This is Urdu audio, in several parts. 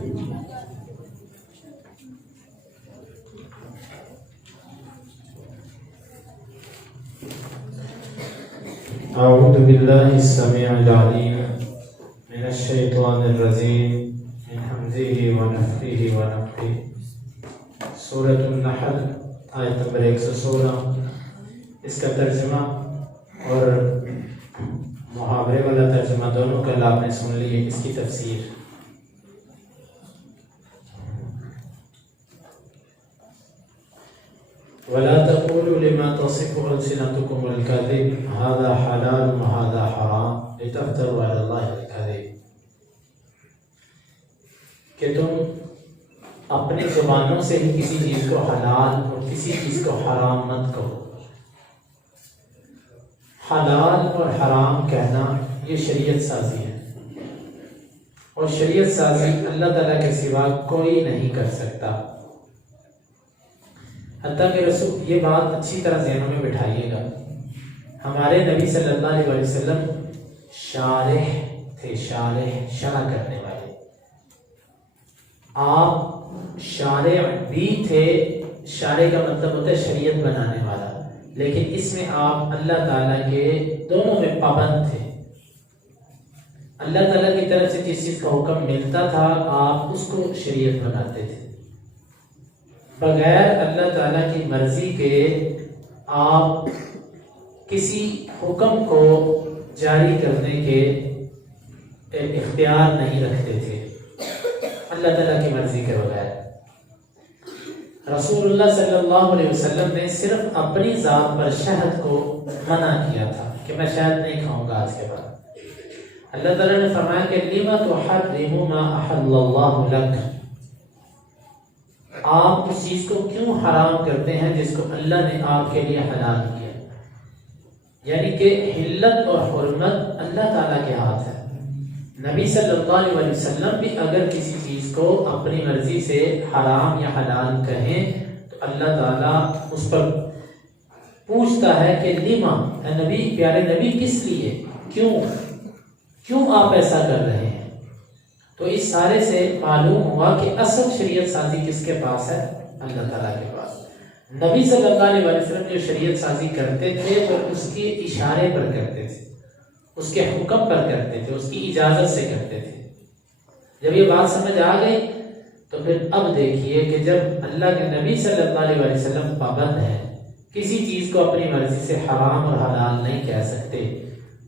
اعوذ باللہ السمیع العلیم من الشیطان الرجیم من حمزه ونفخه ونفخه سورۃ النحل آیت نمبر 116۔ اس کا ترجمہ اور محاورے والا ترجمہ دونوں کل آپ نے سن لی ہے، اس کی تفسیر۔ وَلَا تَقُولُوا لِمَا تَصِفُ أَلْسِنَتُكُمُ الْكَذِبَ هَذَا حَلَالٌ وَهَذَا حَرَامٌ لِتَفْتَرُوا عَلَى اللَّهِ الْكَذِبَ، کہ تم اپنی زبانوں سے ہی کسی چیز کو حلال اور کسی چیز کو حرام مت کہو۔ حلال اور حرام کہنا یہ شریعت سازی ہے، اور شریعت سازی اللہ تعالیٰ کے سوا کوئی نہیں کر سکتا۔ حتیٰ کہ رسول یہ بات اچھی طرح ذہنوں میں بٹھائیے گا، ہمارے نبی صلی اللہ علیہ وسلم شارح تھے، شرع کرنے والے۔ آپ شارع بھی تھے، شارع کا مطلب ہوتا ہے شریعت بنانے والا، لیکن اس میں آپ اللہ تعالیٰ کے دونوں میں پابند تھے۔ اللہ تعالیٰ کی طرف سے جس چیز کا حکم ملتا تھا آپ اس کو شریعت بناتے تھے، بغیر اللہ تعالیٰ کی مرضی کے آپ کسی حکم کو جاری کرنے کے اختیار نہیں رکھتے تھے اللہ تعالیٰ کی مرضی کے بغیر۔ رسول اللہ صلی اللہ علیہ وسلم نے صرف اپنی ذات پر شہد کو منع کیا تھا کہ میں شہد نہیں کھاؤں گا آج کے بعد۔ اللہ تعالیٰ نے فرمایا کہ لِمَ تُحَرِّمُ مَا أَحَلَّ اللَّهُ لَكَ، آپ اس چیز کو کیوں حرام کرتے ہیں جس کو اللہ نے آپ کے لیے حلال کیا؟ یعنی کہ حلت اور حرمت اللہ تعالیٰ کے ہاتھ ہے۔ نبی صلی اللہ علیہ وسلم بھی اگر کسی چیز کو اپنی مرضی سے حرام یا حلال کہیں تو اللہ تعالیٰ اس پر پوچھتا ہے کہ لیما، اے نبی، پیارے نبی، کس لیے، کیوں آپ ایسا کر رہے ہیں؟ تو اس سارے سے معلوم ہوا کہ اصل شریعت سازی کس کے پاس ہے؟ اللہ تعالیٰ کے پاس۔ نبی صلی اللہ علیہ وسلم جو شریعت سازی کرتے تھے وہ اس کے اشارے پر کرتے تھے، اس کے حکم پر کرتے تھے، اس کی اجازت سے کرتے تھے۔ جب یہ بات سمجھ آ گئی تو پھر اب دیکھیے کہ جب اللہ کے نبی صلی اللہ علیہ وسلم پابند ہیں، کسی چیز کو اپنی مرضی سے حرام اور حلال نہیں کہہ سکتے،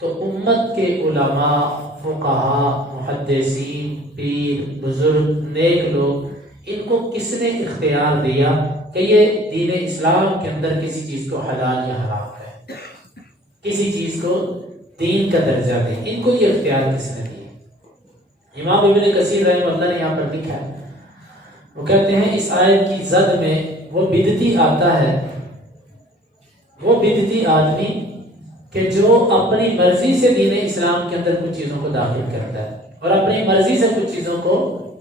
تو امت کے علماء، فقہاء، محدثین، پیر، بزرگ، نیک لوگ، ان کو کس نے اختیار دیا کہ یہ دین اسلام کے اندر کسی چیز کو حلال یا حرام ہے، کسی چیز کو دین کا درجہ دیں؟ ان کو یہ اختیار کس نے دیا؟ امام ابن کثیر رحمہ اللہ نے یہاں پر لکھا ہے، وہ کہتے ہیں اس آیت کی زد میں وہ بدعتی آتا ہے، وہ بدعتی آدمی کہ جو اپنی مرضی سے دین اسلام کے اندر کچھ چیزوں کو داخل کرتا ہے اور اپنی مرضی سے کچھ چیزوں کو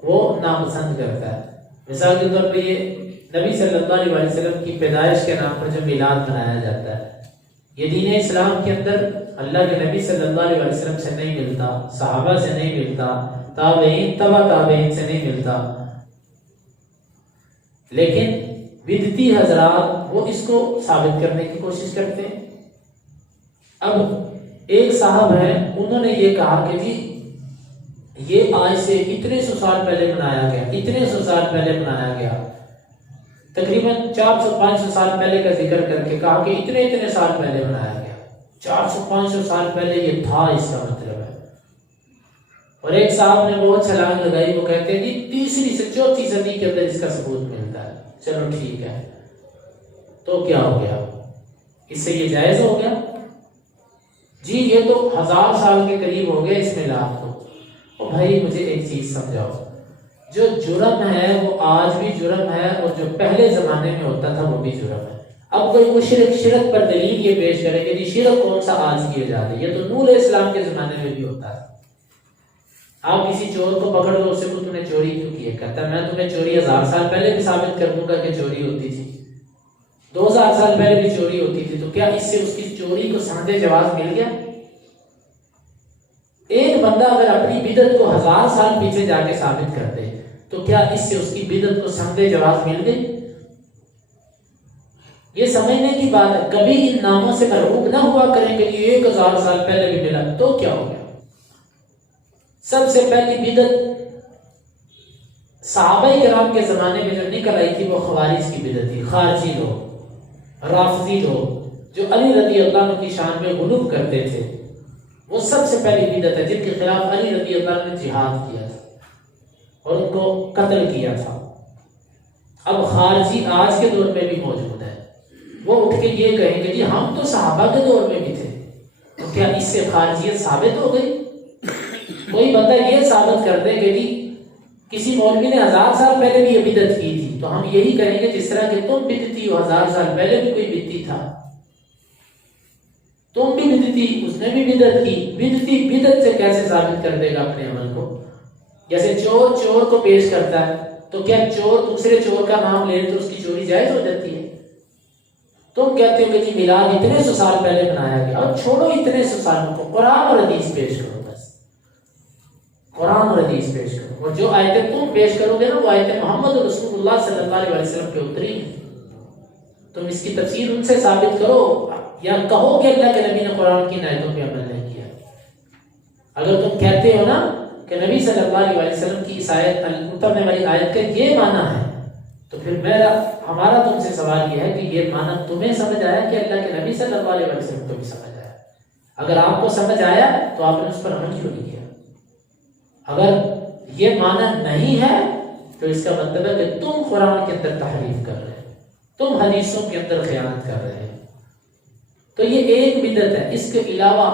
وہ ناپسند کرتا ہے۔ مثال کے طور پہ یہ نبی صلی اللہ علیہ وسلم کی پیدائش کے نام پر جو میلاد منایا جاتا ہے، یہ دین اسلام کے اندر اللہ کے نبی صلی اللہ علیہ وسلم سے نہیں ملتا، صحابہ سے نہیں ملتا، تابعین، تبع تابعین سے نہیں ملتا، لیکن بدعتی حضرات وہ اس کو ثابت کرنے کی کوشش کرتے ہیں۔ اب ایک صاحب ہیں، انہوں نے یہ کہا کہ جی یہ آج سے اتنے سو سال پہلے منایا گیا، اتنے سو سال پہلے منایا گیا، تقریباً 400-500 سال پہلے کا ذکر کر کے کہا کہ اتنے سال پہلے منایا گیا، 400-500 سال پہلے یہ تھا، اس کا مطلب ہے۔ اور ایک صاحب نے بہت چھلانگ لگائی، وہ کہتے ہیں جی 3ری سے 4تھی صدی کے اندر اس کا ثبوت ملتا ہے۔ چلو ٹھیک ہے، تو کیا ہو گیا؟ اس سے یہ جائز ہو گیا؟ جی یہ تو 1000 سال کے قریب ہو گیا اس میلاد کو۔ اور بھائی مجھے ایک چیز سمجھاؤ، جو جرم ہے وہ آج بھی جرم ہے، اور جو پہلے زمانے میں ہوتا تھا وہ بھی جرم ہے۔ اب کوئی مشرک شرک پر دلیل یہ پیش کرے کہ جی شرک کون سا آج کیا جا رہا ہے، یہ تو نور اسلام کے زمانے میں بھی ہوتا ہے۔ آپ کسی چور کو پکڑ لو، اس سے کو تم نے چوری کیوں کی ہے، کہتا ہے میں تمہیں چوری 1000 سال پہلے بھی ثابت کر دوں گا کہ چوری ہوتی تھی، 2000 سال پہلے بھی چوری ہوتی تھی، تو کیا اس سے اس کی چوری کو سند جواز مل گیا؟ ایک بندہ اگر اپنی بدعت کو 1000 سال پیچھے جا کے ثابت کر دے تو کیا اس سے اس کی بدعت کو سمجھے جواز مل گئی؟ یہ سمجھنے کی بات ہے. کبھی ان ناموں سے مرعوب نہ ہوا کریں کہ یہ 1000 سال پہلے بھی ملا تو کیا ہو گیا. سب سے پہلی بدعت صحابہ کرام کے زمانے میں جو نکل آئی تھی وہ خوارج کی بدعت تھی. خارجی لوگ، رافضی لوگ جو علی رضی اللہ عنہ کی شان میں غلو کرتے تھے، وہ سب سے پہلی بدعت ہے جن کے خلاف علی رضی اللہ عنہ نے جہاد کیا تھا اور ان کو قتل کیا تھا. اب خارجی آج کے دور میں بھی موجود ہے. وہ اٹھ کے یہ کہیں گے جی ہم تو صحابہ کے دور میں بھی تھے، تو کیا اس سے خارجیت ثابت ہو گئی؟ کوئی بندہ یہ ثابت کر دے کہ جی کسی مولوی نے 1000 سال پہلے بھی یہ بدعت کی تھی، تو ہم یہی کہیں گے جس طرح کہ تم بدعتی ہو 1000 سال پہلے بھی کوئی بدعتی تھا، تم بھی بدعتی، اس نے بھی بدعت کی. بدعتی بدعت سے کیسے ثابت کر دے گا اپنے عمل کو؟ جیسے چور چور کو پیش کرتا ہے تو کیا چور دوسرے چور کا نام لے تو اس کی چوری جائز ہو جاتی ہے؟ تم کہتے ہو کہ جی میلاد اتنے سو سال پہلے بنایا گیا، اور چھوڑو اتنے سو سالوں کو، قرآن اور حدیث پیش کرو. بس قرآن اور حدیث پیش کرو، اور جو آیتیں تم پیش کرو گے نا وہ آیتیں محمد رسول اللہ صلی اللہ علیہ وسلم پہ اتری ہیں. تم اس کی تفسیر ان سے ثابت کرو یا کہو کہ اللہ کے نبی نے قرآن کی آیتوں پہ عمل نہیں کیا. اگر تم کہتے ہو نا کہ نبی صلی اللہ علیہ وسلم کی اس آیت اترنے والی آیت کا یہ معنی ہے، تو پھر ہمارا تم سے سوال یہ ہے کہ یہ معنی تمہیں سمجھ آیا کہ اللہ کے نبی صلی اللہ علیہ وسلم کو بھی سمجھ آیا؟ اگر آپ کو سمجھ آیا تو آپ نے اس پر عمل کیوں نہیں کیا؟ اگر یہ معنی نہیں ہے تو اس کا مطلب ہے کہ تم قرآن کے اندر تحریف کر رہے ہیں، تم حدیثوں کے اندر خیانت کر رہے ہیں. تو یہ ایک بدعت ہے. اس کے علاوہ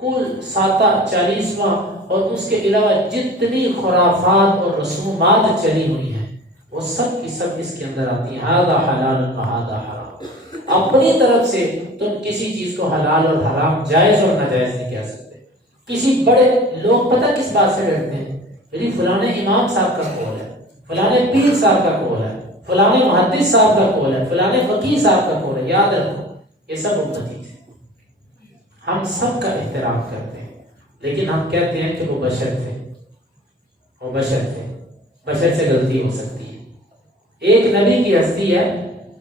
کل 40واں اور اس کے علاوہ جتنی خرافات اور رسومات چلی ہوئی ہیں وہ سب کی سب اس کے اندر آتی ہیں. ہذا حلال و ھذا حرام. اپنی طرف سے تم کسی چیز کو حلال اور حرام، جائز اور ناجائز نہیں کہہ سکتے. کسی بڑے لوگ پتہ کس بات سے ڈرتے ہیں؟ یعنی فلانے امام صاحب کا قول ہے، فلانے پیر صاحب کا قول ہے، فلانے محدث صاحب کا قول ہے، فلانے فقیہ صاحب کا قول ہے. یاد رکھو یہ سب امتی ہیں، ہم سب کا احترام کرتے ہیں، لیکن ہم کہتے ہیں کہ وہ بشر تھے، وہ بشر تھے، بشر سے غلطی ہو سکتی ہے. ایک نبی کی ہستی ہے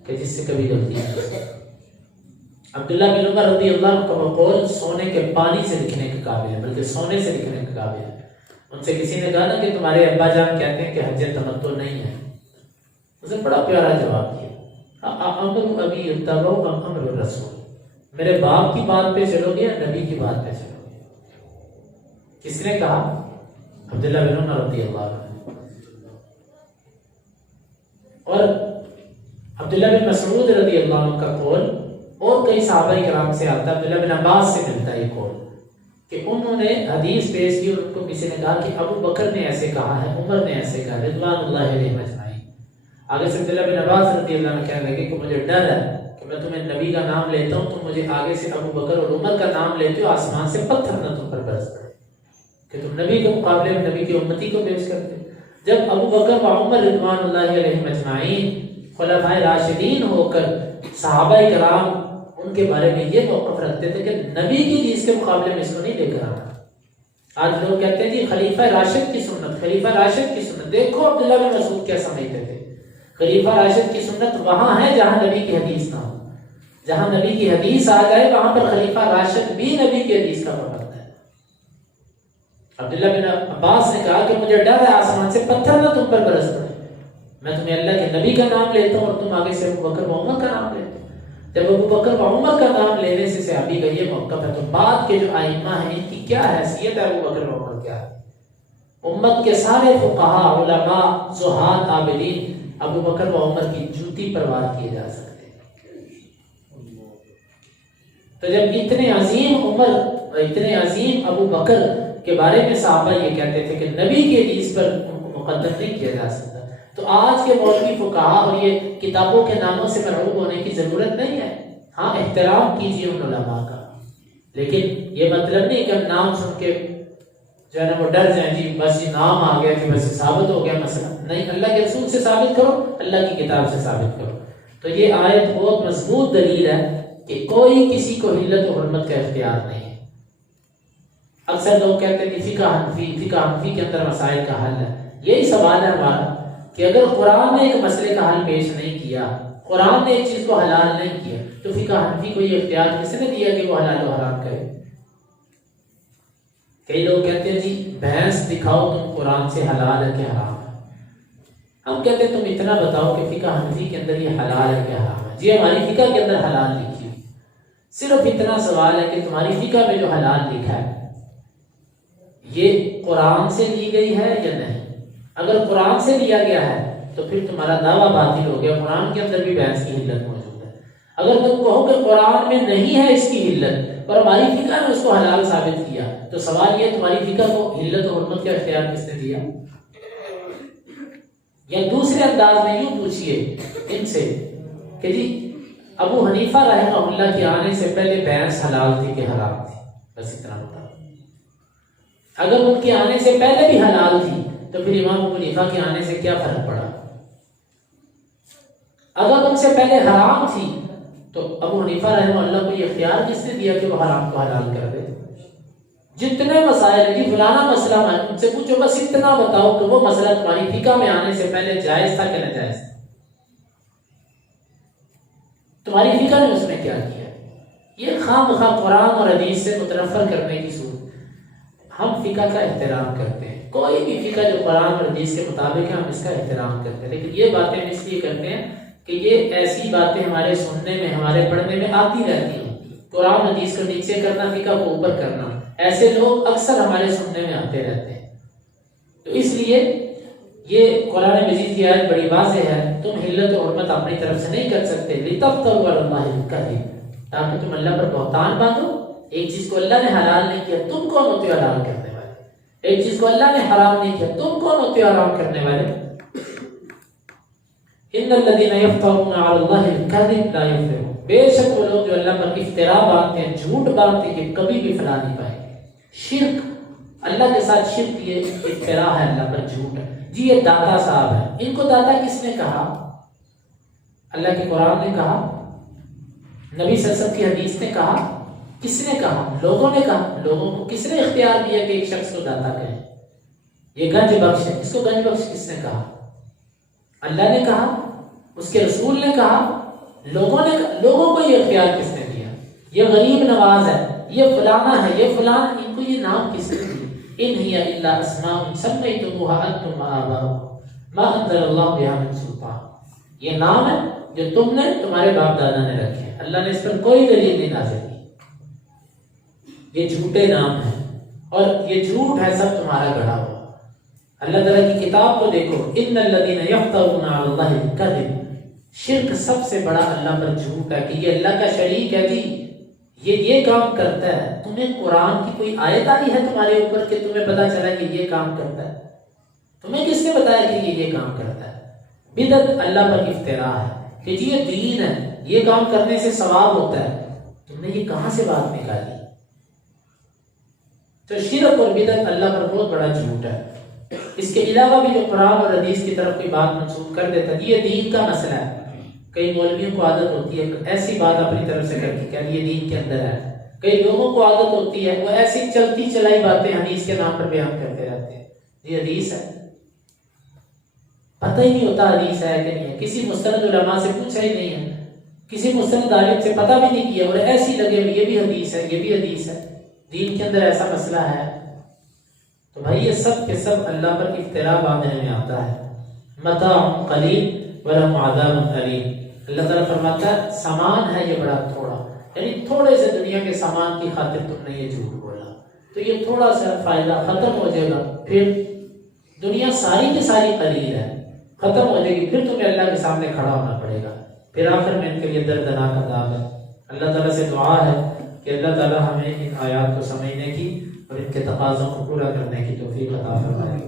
کہ جس سے کبھی غلطی نہیں ہو سکتی. عبداللہ بن عمر رضی اللہ عنہ کا قول سونے کے پانی سے لکھنے کے قابل ہے، بلکہ سونے سے لکھنے کے قابل ہے. ان سے کسی نے کہا نا کہ تمہارے ابا جان کہتے ہیں کہ حج تمتع نہیں ہے. اس نے بڑا پیارا جواب دیا، امر ابی یتبع امر الرسول. میرے باپ کی بات پہ چلو گے یا نبی کی بات پہ چلو گے؟ کس نے کہا؟ عبداللہ بن عمر رضی اللہ عنہ. اور عبداللہ بن مسعود رضی اللہ عنہ کا قول اور کئی صحابہ کرام سے آتا ہے. عبداللہ بن عباس سے ملتا ہے یہ قول کہ انہوں نے حدیث پیش کی اور ان کو کسی نے کہا کہ ابو بکر نے ایسے کہا ہے، عمر نے ایسے کہا، رضوان اللہ علیہ اجمعین. آگے سے عبداللہ بن عباس رضی اللہ عنہ کہنے لگے کہ مجھے ڈر ہے کہ میں تمہیں نبی کا نام لیتا ہوں تو مجھے آگے سے ابو بکر اور عمر کا نام لیتے ہو، آسمان سے پتھر نہ تم پر برس پڑے کہ تم نبی کے مقابلے میں نبی کی امتی کو پیش کرتے. جب ابو بکر و عمر رضوان اللہ علیہ اجمعین خلفائے راشدین ہو کر صحابہ کرام ان کے بارے میں یہ موقف رکھتے تھے کہ نبی کی چیز کے مقابلے میں اس کو نہیں لے کر آنا. آج لوگ کہتے ہیں جی خلیفہ راشد کی سنت، خلیفہ راشد کی سنت. دیکھو عبداللہ بن مسعود کیا سمجھتے تھے. خلیفہ راشد کی سنت وہاں ہے جہاں نبی کی حدیث نہ ہو. جہاں نبی کی حدیث آ جائے وہاں پر خلیفہ راشد بھی نبی کی حدیث کا پابند ہے. عبداللہ بن عباس نے کہا کہ مجھے ڈر ہے آسمان سے پتھر نہ تم پر برس پڑے. میں تمہیں اللہ کے نبی کا نام لیتا ہوں اور تم آگے سے ابو بکر و عمر کا نام لیتے ہو. جب ابو بکر و عمر کا نام لینے سے صحابی کا یہ موقف ہے تو بعد کے جو ائمہ ہیں ان کی کیا حیثیت ہے؟ ابو بکر و عمر کیا ہے؟ امت کے سارے فقہاء، علماء، زہاد، عابدین ابو بکر و عمر کی جوتی پر وار کیے جا سکتے ہیں. تو جب اتنے عظیم عمر اور اتنے عظیم ابو بکر کے بارے میں صحابہ یہ کہتے تھے کہ نبی کے حدیث پر ان کو مقدم نہیں کیا جا سکتا، تو آج کے مولوی فقہاء اور یہ کتابوں کے ناموں سے مرعوب ہونے کی ضرورت نہیں ہے. ہاں احترام کیجیے ان علماء کا، لیکن یہ مطلب نہیں کہ ہم نام سن کے جو ہے نا وہ ڈر جائیں جی بس یہ نام آ گیا کہ بس ثابت ہو گیا مسئلہ. نہیں، اللہ کے رسول سے ثابت کرو، اللہ کی کتاب سے ثابت کرو. تو یہ آیت بہت مضبوط دلیل ہے کہ کوئی کسی کو حلت و حرمت کا اختیار نہیں ہے. اکثر لوگ کہتے ہیں کہ فقہ حنفی کے اندر مسائل کا حل ہے، یہی سوال ہے ہمارا کہ اگر قرآن نے ایک مسئلے کا حل پیش نہیں کیا، قرآن نے ایک چیز کو حلال نہیں کیا، تو فقہ حنفی کو یہ اختیار کس نے دیا کہ وہ حلال و حرام کرے؟ کئی لوگ کہتے ہیں جی بھینس دکھاؤ تم قرآن سے حلال ہے کہ حرام ہے۔ ہم کہتے ہیں تم اتنا بتاؤ کہ فقہ حنفی کے اندر یہ حلال ہے کہ حرام ہے۔ جی ہماری فقہ کے اندر حلال لکھی ہوئی، صرف اتنا سوال ہے کہ تمہاری فقہ میں جو حلال لکھا ہے یہ قرآن سے لی گئی ہے یا نہیں؟ اگر قرآن سے لیا گیا ہے تو پھر تمہارا دعویٰ باطل ہو گیا، قرآن کے اندر بھی بحث کی علت موجود ہے۔ اگر تم کہو کہ قرآن میں نہیں ہے اس کی علت اور ہماری فقہ نے اس کو حلال ثابت کیا، تو سوال یہ تمہاری فقہ کو علت و حرمت کا اختیار کس نے دیا؟ یا دوسرے انداز میں یوں پوچھئے ان سے کہ جی ابو حنیفہ رحمہ اللہ کے آنے سے پہلے بحث حلال تھی کہ حرام تھی؟ بس اتنا بتا۔ اگر ان کے آنے سے پہلے بھی حلال تھی تو پھر امام ابو حنیفہ کے آنے سے کیا فرق پڑا؟ اگر ان سے پہلے حرام تھی تو ابو حنیفہ رحمہ اللہ کو یہ اختیار کس نے دیا کہ وہ حرام کو حلال کر دے؟ جتنے مسائل ہیں جی فلانا مسئلہ ان سے پوچھو بس اتنا بتاؤ کہ وہ مسئلہ تمہاری فقہ میں آنے سے پہلے جائز تھا کہ ناجائز تھا؟ تمہاری فقہ نے اس میں کیا کیا؟ یہ خواہ مخواہ قرآن اور حدیث سے متنفر کرنے کی صورت۔ ہم فقہ کا احترام کرتے ہیں، کوئی بھی فقہ جو قرآن اور حدیث کے مطابق ہے ہم اس کا احترام کرتے ہیں، لیکن یہ باتیں ہم اس لیے کرتے ہیں کہ یہ ایسی باتیں ہمارے سننے میں ہمارے پڑھنے میں آتی رہتی ہیں۔ قرآن حدیث کو نیچے کرنا، فقہ کو اوپر کرنا، ایسے لوگ اکثر ہمارے سننے میں آتے رہتے ہیں۔ تو اس لیے یہ قرآن مجید کی آیت بڑی واضح ہے، تم حلت و حرمت اپنی طرف سے نہیں کر سکتے، لِتَفْتَرُوا عَلَى اللَّهِ الْكَذِبَ، تاکہ تم اللہ پر بہتان باندھو۔ ایک چیز کو اللہ نے حلال نہیں کیا، تم کون ہوتے ہو حلال کرنے والے؟ ایک چیز کو اللہ نے حرام نہیں کیا، تم کون ہوتے ہو حرام کرنے والے؟ ان الذين يفترون على الله الكذب لا يفلحون، بے شک وہ لوگ جو اللہ پر افتراء باندھتے ہیں، جھوٹ باندھتے ہیں، کبھی بھی فلاح نہیں پائیں گے۔ شرک، اللہ کے ساتھ شرک، یہ افتراء ہے، اللہ پر جھوٹ ہے۔ جی یہ داتا صاحب ہیں، ان کو داتا کس نے کہا؟ اللہ کے قرآن نے کہا، نبی صلی اللہ علیہ وسلم کی حدیث نے کہا، کس نے کہا؟ لوگوں نے کہا۔ لوگوں کو کس نے اختیار دیا کہ ایک شخص کو داتا کہیں؟ یہ گنج بخش ہے، اس کو گنج بخش کس نے کہا؟ اللہ نے کہا، اس کے رسول نے کہا، لوگوں نے کہا۔ لوگوں کو یہ اختیار کس نے دیا؟ یہ غریب نواز ہے، یہ فلانا ہے، یہ فلان، ان کو یہ نام کس نے دیا؟ ان ہی الا اسماء سمیتموها انتم وآباؤکم ما انزل اللہ بہا من سلطان، یہ نام ہے جو تم نے، تمہارے باپ دادا نے رکھے، اللہ نے اس پر کوئی دلیل نہیں نازل کی۔ یہ جھوٹے نام ہیں اور یہ جھوٹ ہے سب تمہارا گڑھا ہوا۔ اللہ تعالیٰ کی کتاب کو دیکھو، ان الذین یفترون علی اللہ الکذب، شرک سب سے بڑا اللہ پر جھوٹ ہے کہ یہ اللہ کا شریک ہے جی، یہ کام کرتا ہے۔ تمہیں قرآن کی کوئی آیت آئی ہے تمہارے اوپر کہ تمہیں پتا چلا کہ یہ کام کرتا ہے؟ تمہیں کس نے بتایا کہ یہ کام کرتا ہے؟ بدعت اللہ پر افتراء ہے کہ جی یہ دین ہے، یہ کام کرنے سے ثواب ہوتا ہے۔ تم نے یہ کہاں سے بات نکالی؟ تو شرک اور بدعت اللہ پر بہت بڑا جھوٹ ہے۔ اس کے علاوہ بھی جو قرآن اور حدیث کی طرف کوئی بات منسوخ کر دیتا ہے، یہ دین کا مسئلہ ہے۔ کئی مولویوں کو عادت ہوتی ہے ایسی بات اپنی طرف سے کر کے کہ یہ دین کے اندر ہے۔ کئی لوگوں کو عادت ہوتی ہے وہ ایسی چلتی چلائی باتیں حدیث کے نام پر بیان کرتے رہتے ہیں، یہ حدیث ہے، پتہ ہی نہیں ہوتا حدیث ہے کہ نہیں ہے، کسی مستند علماء سے پوچھا ہی نہیں ہے، کسی مستند عالم سے پتہ بھی نہیں کیا، اور ایسی لگے یہ بھی حدیث ہے، یہ بھی حدیث ہے، دین کے اندر ایسا مسئلہ ہے۔ تو بھائی یہ سب کے سب اللہ پر افتراء باندھنے میں آتا ہے۔ متاع قلیل ولہم عذاب علیم، اللہ تعالیٰ فرماتا ہے سامان ہے یہ بڑا تھوڑا، یعنی تھوڑے سے دنیا کے سامان کی خاطر تم نے یہ جھوٹ بولا تو یہ تھوڑا سا فائدہ ختم ہو جائے گا، پھر دنیا ساری کی ساری قلیل ہے، ختم ہو جائے گی، پھر تمہیں اللہ کے سامنے کھڑا ہونا پڑے گا، پھر آخر میں ان کے لیے دردناک عذاب ہے۔ اللہ تعالیٰ سے دعا ہے کہ اللہ تعالیٰ ہمیں ان آیات کو سمجھنے کی اور ان کے تقاضوں کو پورا کرنے کی توفیق عطا فرمائے۔